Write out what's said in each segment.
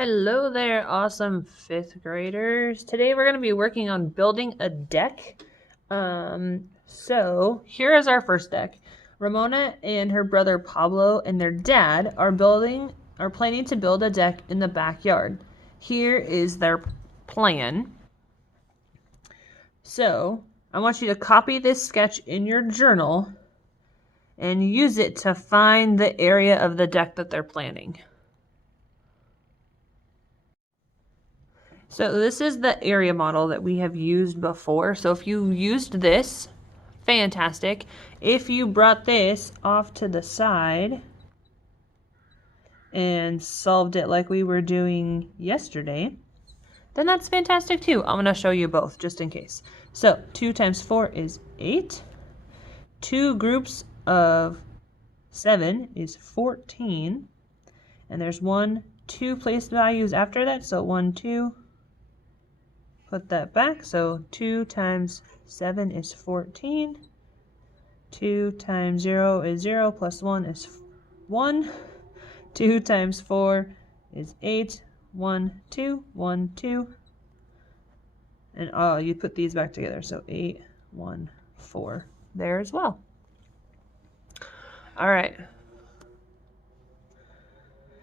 Hello there, awesome fifth graders. Today we're going to be working on building a deck. So here is our first deck. Ramona and her brother Pablo and their dad are planning to build a deck in the backyard. Here is their plan. So I want you to copy this sketch in your journal and use it to find the area of the deck that they're planning. So this is the area model that we have used before. So if you used this, fantastic. If you brought this off to the side and solved it like we were doing yesterday, then that's fantastic too. I'm going to show you both just in case. So 2 times 4 is 8. 2 groups of 7 is 14. And there's 1, 2 place values after that. So 1, 2. Put that back. So 2 times 7 is 14. 2 times 0 is 0 plus 1 is 1. 2 times 4 is 8. 1, 2, 1, 2. And you put these back together. So 8, 1, 4 there as well. All right.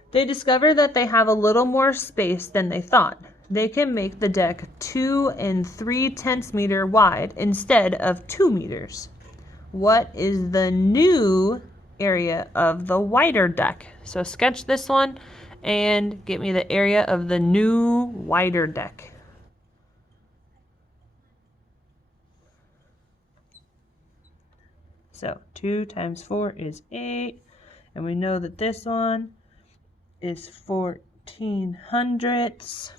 They discover that they have a little more space than they thought. They can make the deck 2 3/10 meters wide instead of 2 meters. What is the new area of the wider deck? So sketch this one and get me the area of the new wider deck. So 2 times 4 is 8. And we know that this one is 14 hundredths.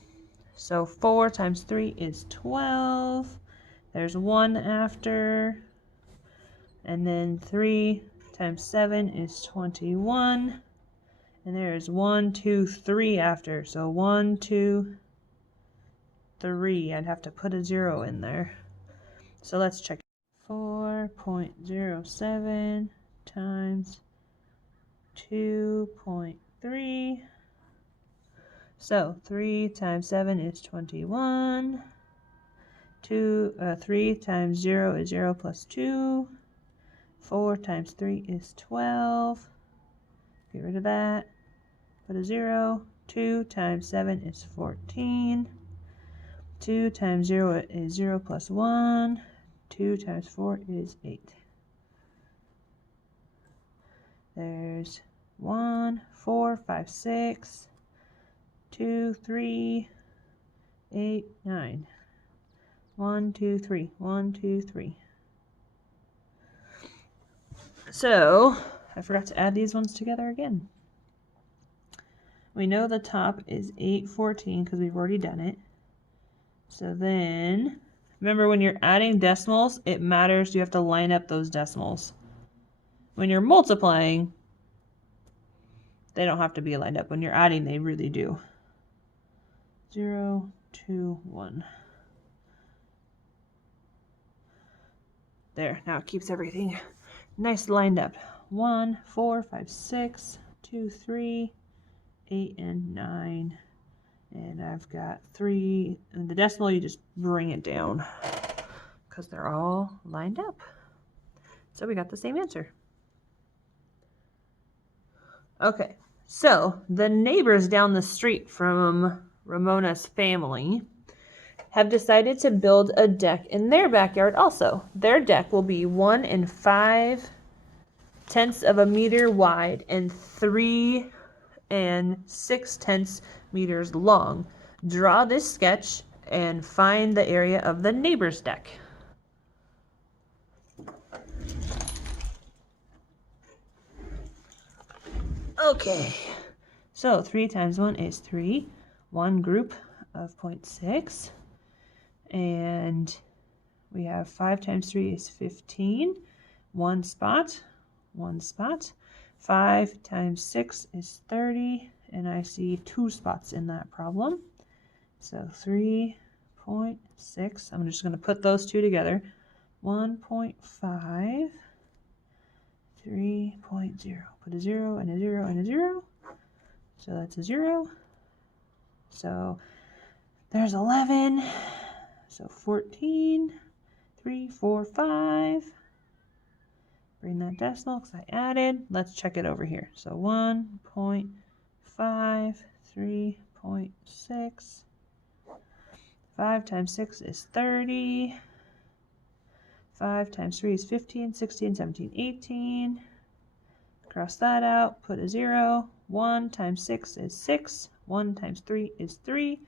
So 4 times 3 is 12. There's 1 after. And then 3 times 7 is 21. And there's 1, 2, 3 after. So 1, 2, 3. I'd have to put a 0 in there. So let's check. 4.07 times 2.3. So 3 times 7 is 21. 3 times 0 is 0 plus 2. 4 times 3 is 12. Get rid of that. Put a 0. 2 times 7 is 14. 2 times 0 is 0 plus 1. 2 times 4 is 8. There's 1, 4, 5, 6, 2, 3, 8, 9. 1, 2, 3. 1, 2, 3. So, I forgot to add these ones together again. We know the top is 814 because we've already done it. So then, remember when you're adding decimals, it matters you have to line up those decimals. When you're multiplying, they don't have to be lined up. When you're adding, they really do. 0, 2, 1. There, now it keeps everything nice lined up. 1, 4, 5, 6, 2, 3, 8, and 9. And I've got 3. And the decimal, you just bring it down because they're all lined up. So we got the same answer. Okay, so the neighbors down the street from Ramona's family have decided to build a deck in their backyard also. Their deck will be 1 5/10 meters wide and 3 6/10 meters long. Draw this sketch and find the area of the neighbor's deck. Okay, so 3 times 1 is 3. 1 group of 0.6. And we have 5 times 3 is 15. 1 spot, 1 spot. 5 times 6 is 30. And I see 2 spots in that problem. So 3.6. I'm just going to put those two together. 1.5. 3.0. Put a 0 and a 0 and a 0. So that's a 0. So there's 11. So 14, 3, 4, 5. Bring that decimal because I added. Let's check it over here. So 1.5, 3.6. 5 times 6 is 30. 5 times 3 is 15, 16, 17, 18. Cross that out, put a 0. 1 times 6 is 6. 1 times 3 is 3.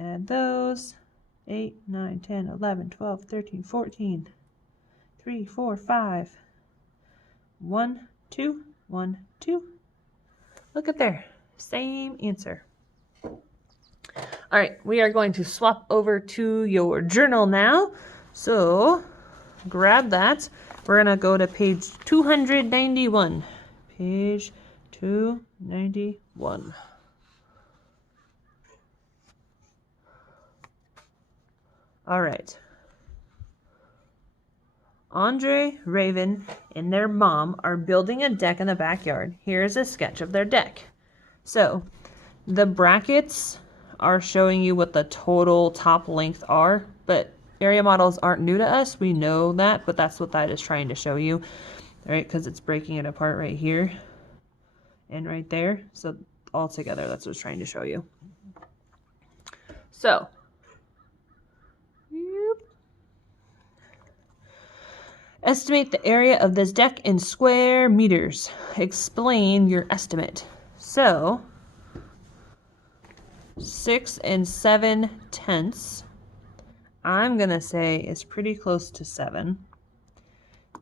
Add those. 8, 9, 10, 11, 12, 13, 14. 3, 4, 5. 1, 2, 1, 2. Look at there. Same answer. All right, we are going to swap over to your journal now. So grab that. We're going to go to page 291. Page 291. All right. Andre, Raven, and their mom are building a deck in the backyard. Here's a sketch of their deck. So the brackets are showing you what the total top length are, but area models aren't new to us. We know that, but that's what that is trying to show you, all right? Because it's breaking it apart right here and right there. So all together, that's what it's trying to show you. So, estimate the area of this deck in square meters. Explain your estimate. So 6 7/10, I'm going to say is pretty close to 7.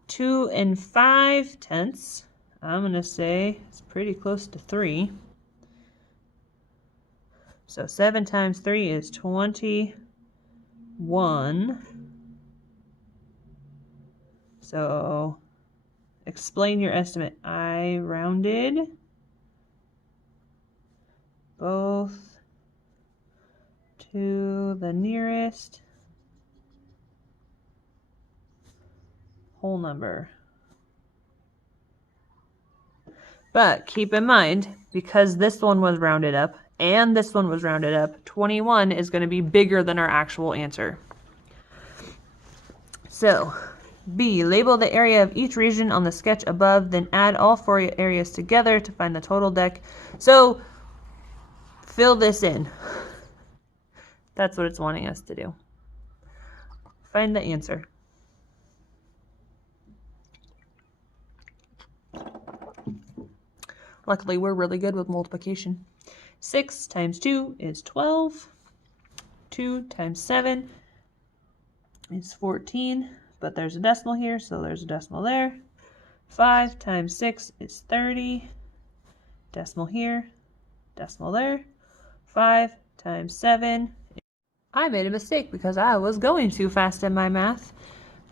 2 5/10, I'm going to say it's pretty close to 3. So 7 times 3 is 21. So explain your estimate. I rounded both to the nearest whole number. But keep in mind, because this one was rounded up and this one was rounded up, 21 is going to be bigger than our actual answer. So, B, label the area of each region on the sketch above, then add all 4 areas together to find the total deck. So, fill this in. That's what it's wanting us to do. Find the answer. Luckily, we're really good with multiplication. 6 times 2 is 12. 2 times 7 is 14, but there's a decimal here, so there's a decimal there. 5 times 6 is 30. Decimal here, decimal there. 5 times 7. I made a mistake because I was going too fast in my math.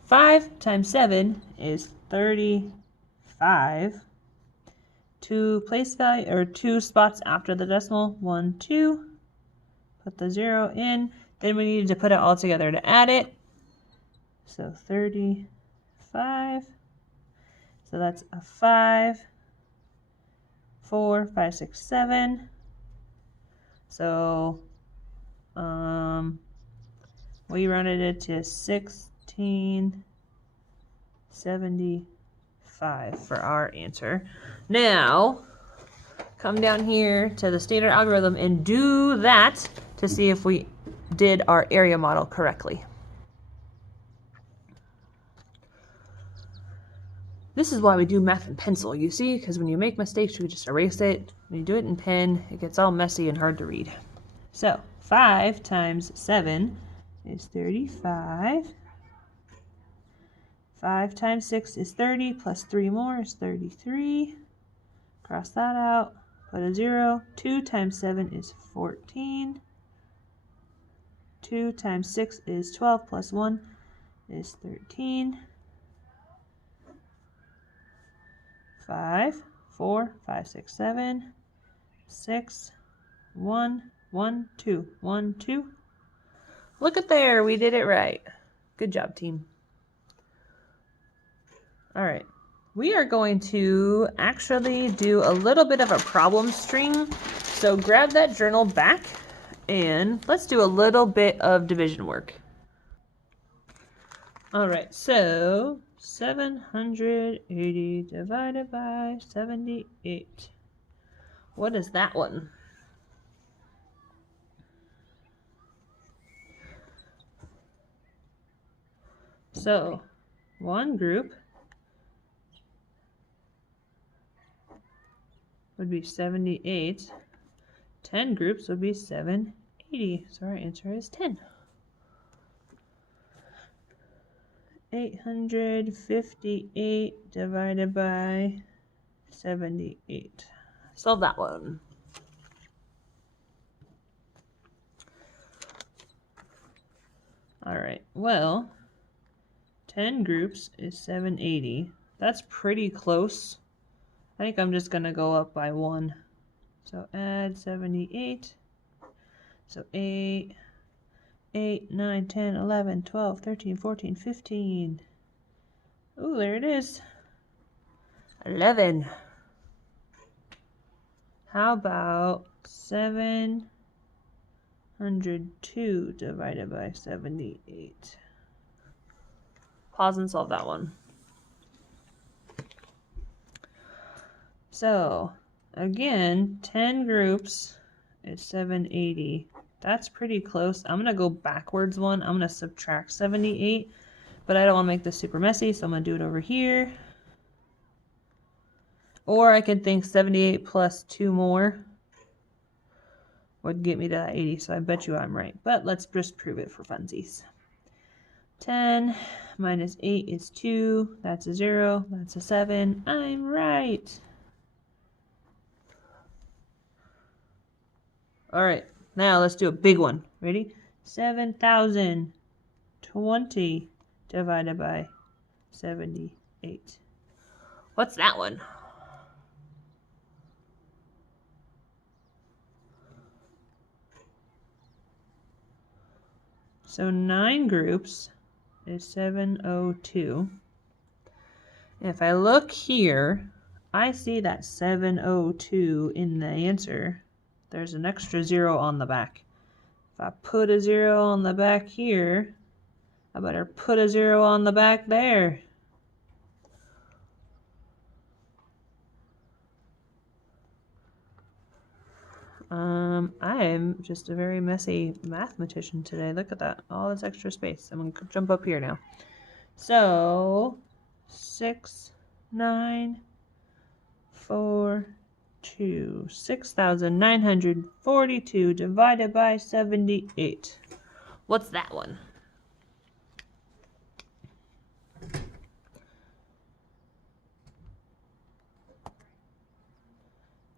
5 times 7 is 35. 2 place value, or 2 spots after the decimal. 1, 2. Put the 0 in. Then we needed to put it all together to add it. So 35. So that's a 5, 4, 5, 6, 7. So we rounded it to 1675 for our answer. Now, come down here to the standard algorithm and do that to see if we did our area model correctly. This is why we do math in pencil, you see, because when you make mistakes, you just erase it. When you do it in pen, it gets all messy and hard to read. So 5 times 7 is 35. 5 times 6 is 30, plus 3 more is 33. Cross that out, put a 0. 2 times 7 is 14. 2 times 6 is 12, plus 1 is 13. 5, 4, 5, 6, 7, 6, 1, 1, 2, 1, 2. Look at there, we did it right. Good job, team. All right, we are going to actually do a little bit of a problem string. So grab that journal back and let's do a little bit of division work. All right, so 780 divided by 78. What is that one? So one group would be 78. 10 groups would be 780. So our answer is 10. 858 divided by 78. Solve that one. All right, well, 10 groups is 780. That's pretty close. I think I'm just going to go up by 1. So add 78. So 8, 9, 10, 11, 12, 13, 14, 15. Ooh, there it is. 11. How about 702 divided by 78? Pause and solve that one. So, again, 10 groups is 780. That's pretty close. I'm going to go backwards one. I'm going to subtract 78, but I don't want to make this super messy, so I'm going to do it over here. Or I could think 78 plus 2 more would get me to that 80, so I bet you I'm right. But let's just prove it for funsies. 10 minus 8 is 2. That's a 0. That's a 7. I'm right. All right, now let's do a big one. Ready? 7,020 divided by 78. What's that one? So 9 groups is 702. If I look here, I see that 702 in the answer. There's an extra 0 on the back. If I put a 0 on the back here, I better put a 0 on the back there. I am just a very messy mathematician today. Look at that. All this extra space. I'm going to jump up here now. So, 6, 9, 4, 2. 6,942 divided by 78. What's that one?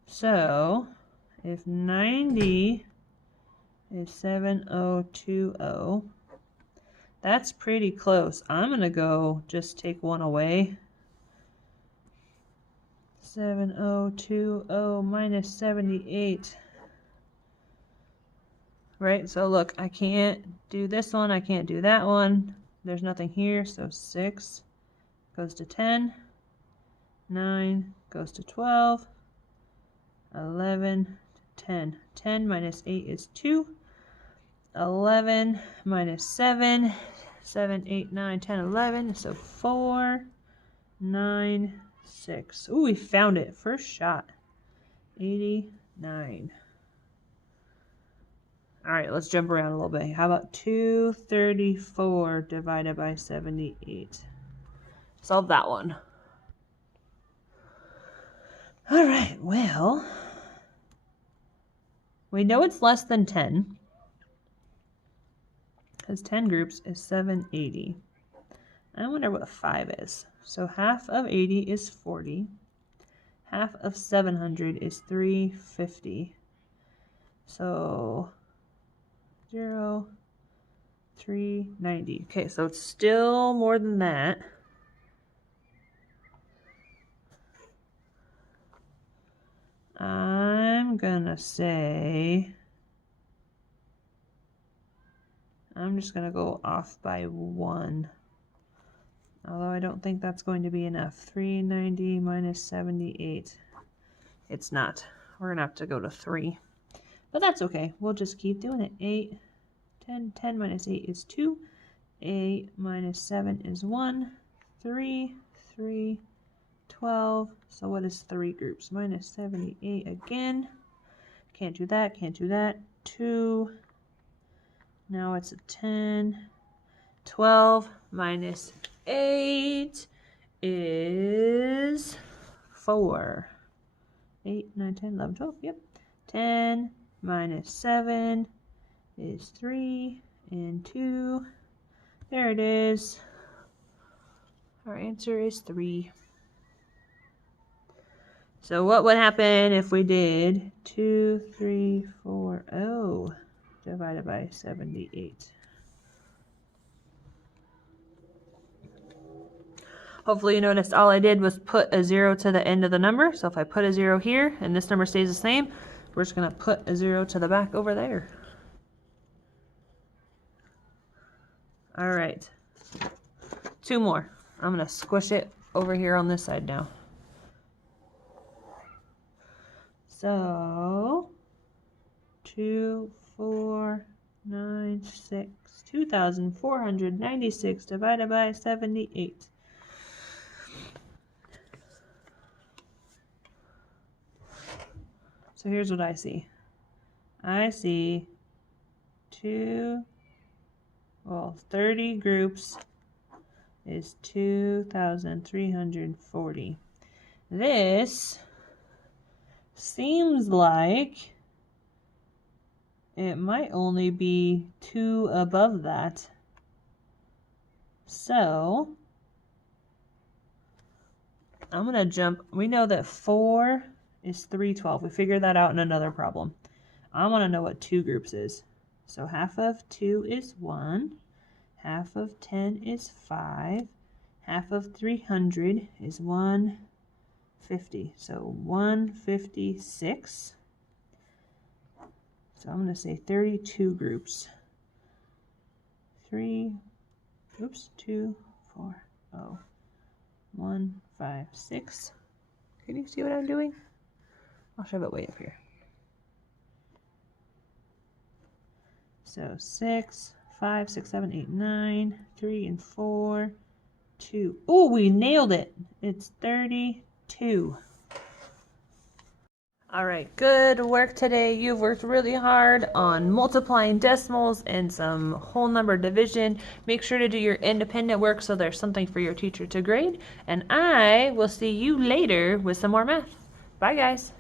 So, if 90 is 7020, that's pretty close. I'm going to go just take 1 away. 7020 minus 78. Right, so look, I can't do this one, I can't do that one. There's nothing here, so 6 goes to 10. 9 goes to 12. 11, 10. 10 minus 8 is 2. 11 minus 7. 7, 8, 9, 10, 11. So 4, 9, 6. Ooh, we found it. First shot. 89. All right, let's jump around a little bit. How about 234 divided by 78? Solve that one. All right, well, we know it's less than 10 because 10 groups is 780. I wonder what 5 is. So half of 80 is 40. Half of 700 is 350. So 0, 390. Okay, so it's still more than that. I'm gonna say, I'm just gonna go off by 1. Although I don't think that's going to be enough. 390 minus 78. It's not. We're gonna have to go to 3. But that's okay. We'll just keep doing it. 8, 10, 10 minus 8 is 2. 8 minus 7 is 1. 3, 3, 12. So what is 3 groups? Minus 78 again. Can't do that, can't do that. 2. Now it's a 10. 12 minus 8 is 4. 8, 9, 10, 11, 12. Yep. 10 minus 7 is 3 and 2. There it is. Our answer is 3. So what would happen if we did 2, 3, 4, divided by 78? Hopefully you noticed all I did was put a 0 to the end of the number. So if I put a 0 here and this number stays the same, we're just going to put a 0 to the back over there. All right. 2 more. I'm going to squish it over here on this side now. So 2, 4, 9, 6, 2,496 divided by 78. So here's what I see. I see 30 groups is 2,340. This seems like it might only be 2 above that. So I'm going to jump. We know that 4 is 312. We figured that out in another problem. I want to know what 2 groups is. So half of 2 is 1. Half of 10 is 5. Half of 300 is 150. So 156. So I'm going to say 32 groups. 2, 4, 1, 5, 6. Can you see what I'm doing? I'll shove it way up here. So 6, 5, 6, 7, 8, 9, 3 and 4, 2. Oh, we nailed it. It's 32. All right, good work today. You've worked really hard on multiplying decimals and some whole number division. Make sure to do your independent work so there's something for your teacher to grade. And I will see you later with some more math. Bye, guys.